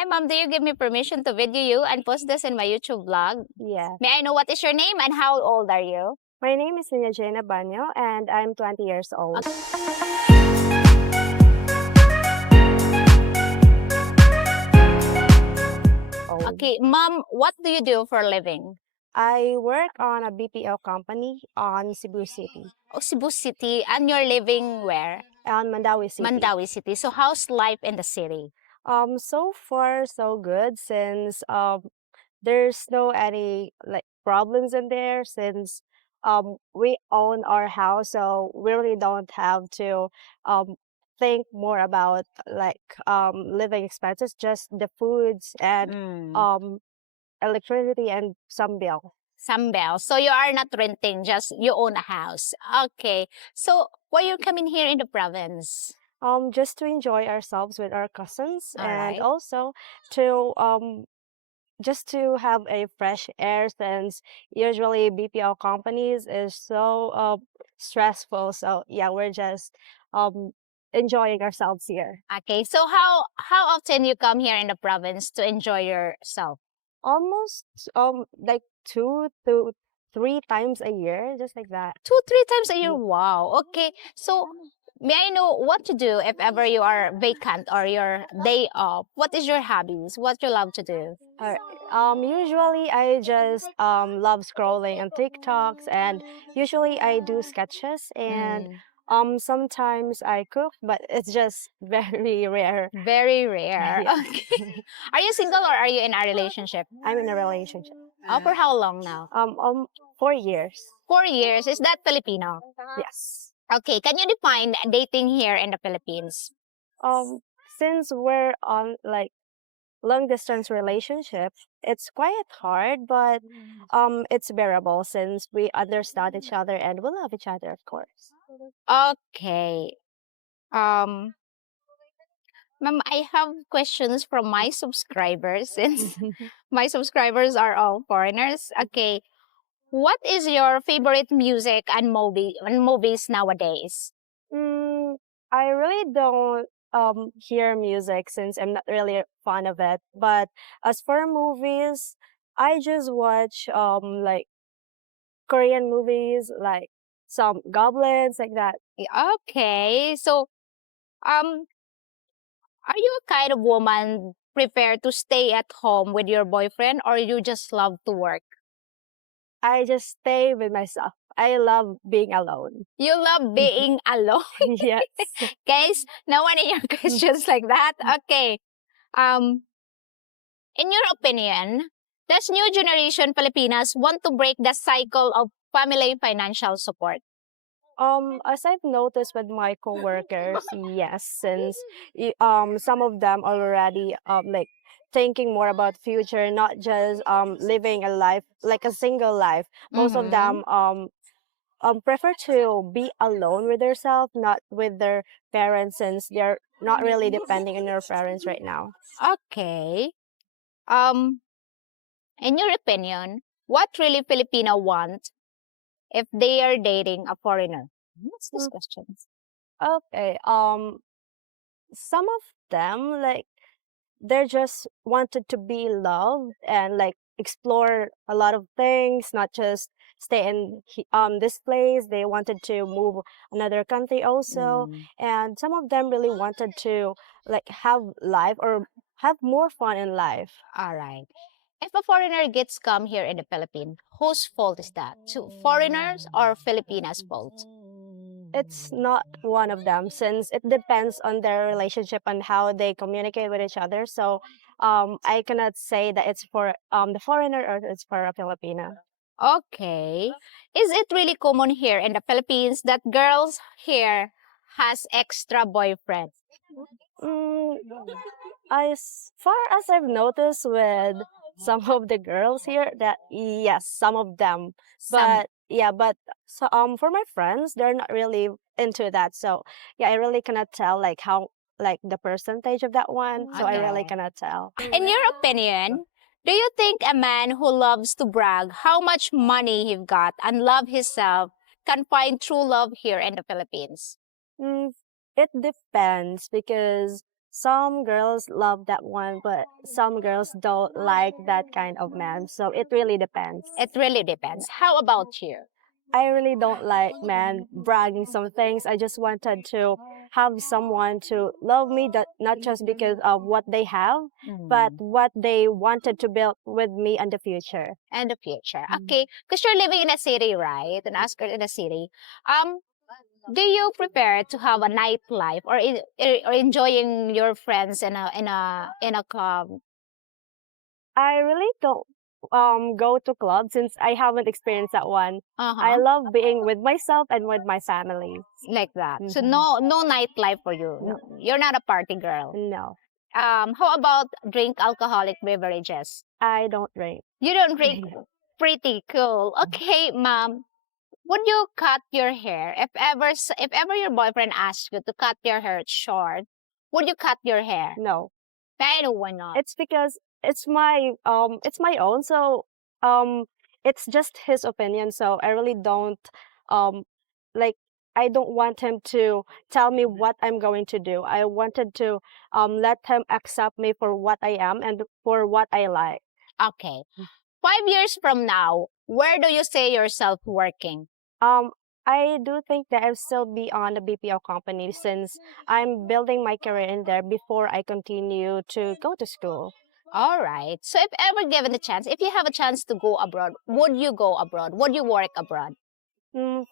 Hi, ma'am. Do you give me permission to video you and post this in my YouTube vlog? Yeah. May I know what is your name and how old are you? My name is Nina Jana Banyo and I'm 20 years old. Okay, ma'am, what do you do for a living? I work on a BPO company on Cebu City, Oh, Cebu City, and you're living where? on Mandawi City. Mandawi City. So how's life in the city? So far so good since there's no any like problems in there since we own our house, so we really don't have to um think more about like living expenses, just the foods and Mm, um electricity and some bill. Sambel. So you are not renting, just you own a house. Okay. So why you coming here in the province? Just to enjoy ourselves with our cousins All and right. also to just to have a fresh air since usually BPO companies is so stressful. So yeah, we're just um enjoying ourselves here. Okay. So how often you come here in the province to enjoy yourself? Almost like 2 to 3 times a year, just like that. Two, three times a year. Yeah. Wow. Okay. So may I know what to do if ever you are vacant or your day off? What is your hobbies? What you love to do? Alright. Usually I just love scrolling on TikToks, and usually I do sketches, and Mm, sometimes I cook, but it's just very rare. very rare. Yeah. Okay. Are you single or are you in a relationship? I'm in a relationship. Oh, for how long now? 4 years. 4 years. Is that Filipino? Yes. Okay. Can you define dating here in the Philippines? Um, since we're on like long distance relationship, it's quite hard, but it's bearable since we understand each other and we love each other, of course. Okay. Um, Ma'am, I have questions from my subscribers since my subscribers are all foreigners. Okay. What is your favorite music and movies nowadays? Mm, I really don't hear music since I'm not really fond of it. But as for movies, I just watch like Korean movies, like some goblins like that. Okay. So, um, are you a kind of woman prefer to stay at home with your boyfriend or you just love to work? I just stay with myself. I love being alone. You love being alone? Yes. Guys, no one in your questions like that. Okay. Um, in your opinion, does new generation Filipinas want to break the cycle of family financial support? As I've noticed with my coworkers, yes, since some of them already like thinking more about future, not just living a life like a single life. Most of Mm-hmm. them prefer to be alone with themselves, not with their parents, since they're not really depending on their parents right now. Okay. Um, in your opinion, what really Filipino want if they are dating a foreigner? What's this Mm, question? okay. Some of them like they just wanted to be loved and like explore a lot of things, not just stay in this place. They wanted to move another country also, Mm, and some of them really wanted to like have life or have more fun in life. all right. If a foreigner gets come here in the Philippines, whose fault is that? To foreigners or Filipinas' fault? It's not one of them since it depends on their relationship and how they communicate with each other. So I cannot say that it's for the foreigner or it's for a Filipino. Okay. Is it really common here in the Philippines that girls here has extra boyfriends? Mm, as far as I've noticed with some of the girls here, that yes, some of them. Some. But yeah, but so for my friends, they're not really into that. So yeah, I really cannot tell like how like the percentage of that one. So I really Okay. cannot tell. In your opinion, do you think a man who loves to brag how much money he got and love himself can find true love here in the Philippines? Mm, it depends because Some girls love that one, but some girls don't like that kind of man. So it really depends. It really depends. How about you? I really don't like men bragging some things. I just wanted to have someone to love me, that not just because of what they have, but Mm. what they wanted to build with me in the future. And the future. Okay, because you're living in a city, right? An Oscar in a city. Um, do you prepare to have a nightlife or or enjoying your friends in a club? I really don't go to clubs since I haven't experienced that one. Uh I huh. love being with myself and with my family. Like that. So Mhm. no nightlife for you. No, You're not a party girl. no, How about drink alcoholic beverages? I don't drink. You don't drink. Pretty cool. Okay, mom. Would you cut your hair if ever your boyfriend asks you to cut your hair short? Would you cut your hair? No. I know why not. It's because it's my own, so um it's just his opinion, so I really don't um like I don't want him to tell me what I'm going to do. I wanted to let him accept me for what I am and for what I like. Okay. 5 years from now, where do you see yourself working? Um I do think that I'll still be on the BPO company since I'm building my career in there before I continue to go to school. All right. So if ever given the chance, if you have a chance to go abroad, would you go abroad? Would you work abroad?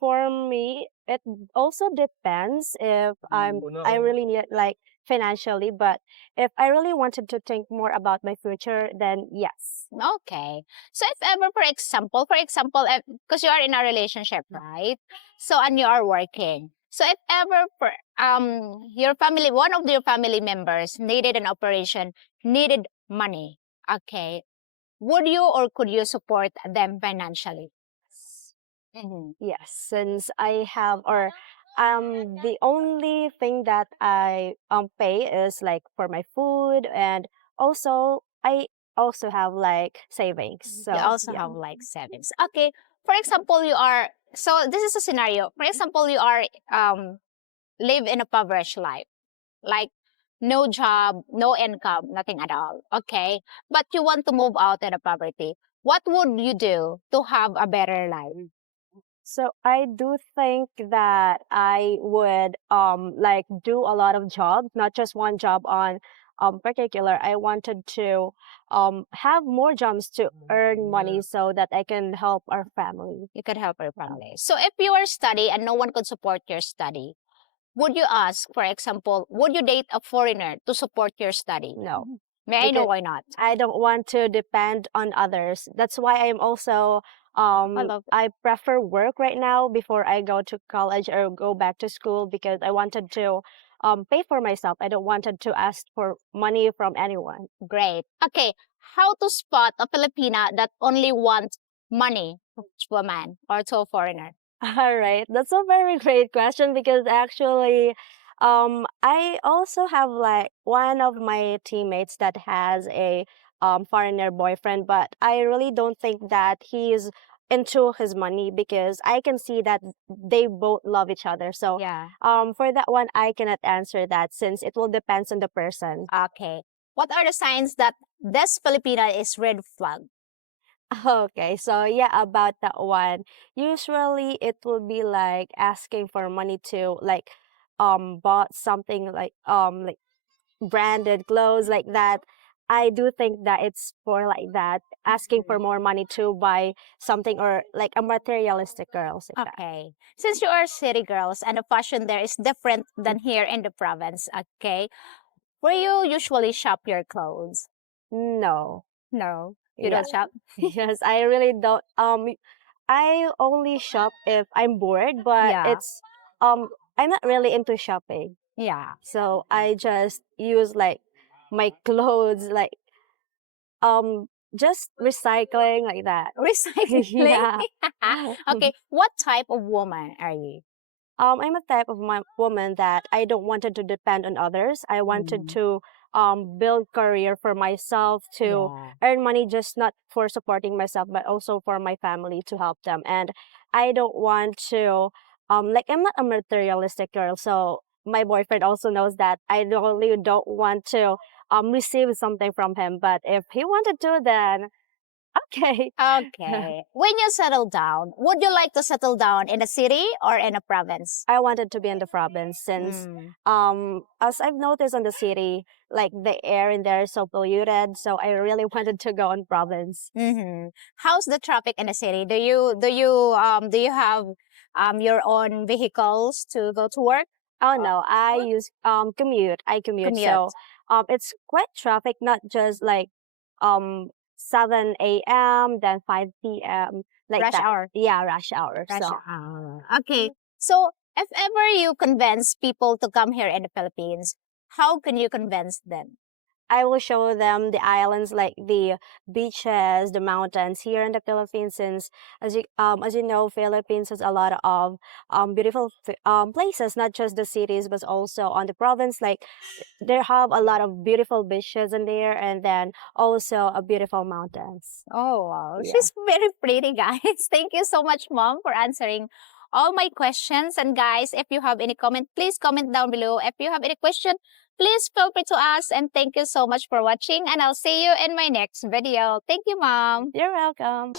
For me, it also depends if I really need it, like financially, but if I really wanted to think more about my future, then yes. Okay. So if ever, for example, because you are in a relationship, right? So and you are working. So if ever, your family, one of your family members needed an operation, needed money. Okay. Would you or could you support them financially? Mm-hmm. Yes, since I have or the only thing that I pay is like for my food, and also I also have like savings. You So also yeah. have like savings. Okay. For example, you are, so this is a scenario. For example, you are, live in a impoverished life, like no job, no income, nothing at all. Okay. But you want to move out in a poverty. What would you do to have a better life? So I do think that I would like do a lot of jobs, not just one job on particular. I wanted to have more jobs to earn money so that I can help our family. You could help your family. So if you are study and no one could support your study, would you ask, for example, would you date a foreigner to support your study? No, May I know because why not? I don't want to depend on others. That's why I'm also I love I prefer work right now before I go to college or go back to school because I wanted to pay for myself. I don't wanted to ask for money from anyone. great. Okay, how to spot a Filipina that only wants money to a man or to a foreigner? All right, that's a very great question because actually, I also have like one of my teammates that has a foreigner boyfriend, but I really don't think that he's into his money because I can see that they both love each other. So, Yeah. for that one, I cannot answer that since it will depends on the person. Okay. What are the signs that this Filipina is red flag? Okay, so yeah, about that one. Usually it will be like asking for money to like bought something like branded clothes like that. I do think that it's for like that, asking for more money to buy something or like a materialistic girls like that. Okay. Since you are city girls and the fashion there is different than here in the province, okay? Where you usually shop your clothes? No. No, you Yeah. don't shop? Yes, I really don't I only shop if I'm bored, but Yeah. it's I'm not really into shopping. Yeah. So I just use like my clothes like um just recycling like that. Recycling? Yeah. Okay. What type of woman are you? I'm a type of my woman that I don't wanted to depend on others. I wanted Mm, to build career for myself to yeah. earn money just not for supporting myself but also for my family to help them. And I don't want to like I'm not a materialistic girl, so my boyfriend also knows that I really don't want to receive something from him. But if he wanted to, then okay. Okay. When you settle down, would you like to settle down in a city or in a province? I wanted to be in the province since Mm. as I've noticed on the city, like the air in there is so polluted. So I really wanted to go in province. Mm-hmm. How's the traffic in the city? Do you have your own vehicles to go to work? Oh no, I use commute. I commute. Commute. So it's quite traffic, not just like 7 a.m. then 5 p.m. like Rush that. hour. Yeah, rush hour. Rush So hour. Okay. So if ever you convince people to come here in the Philippines, how can you convince them? I will show them the islands, like the beaches, the mountains here in the Philippines. Since as you know, Philippines has a lot of beautiful places, not just the cities, but also on the province. Like they have a lot of beautiful beaches in there, and then also a beautiful mountains. Oh, wow. Yeah. She's very pretty, guys. Thank you so much, Mom, for answering all my questions. And guys, if you have any comment, please comment down below. If you have any question, please feel free to ask. And thank you so much for watching. And I'll see you in my next video. Thank you, Mom. You're welcome.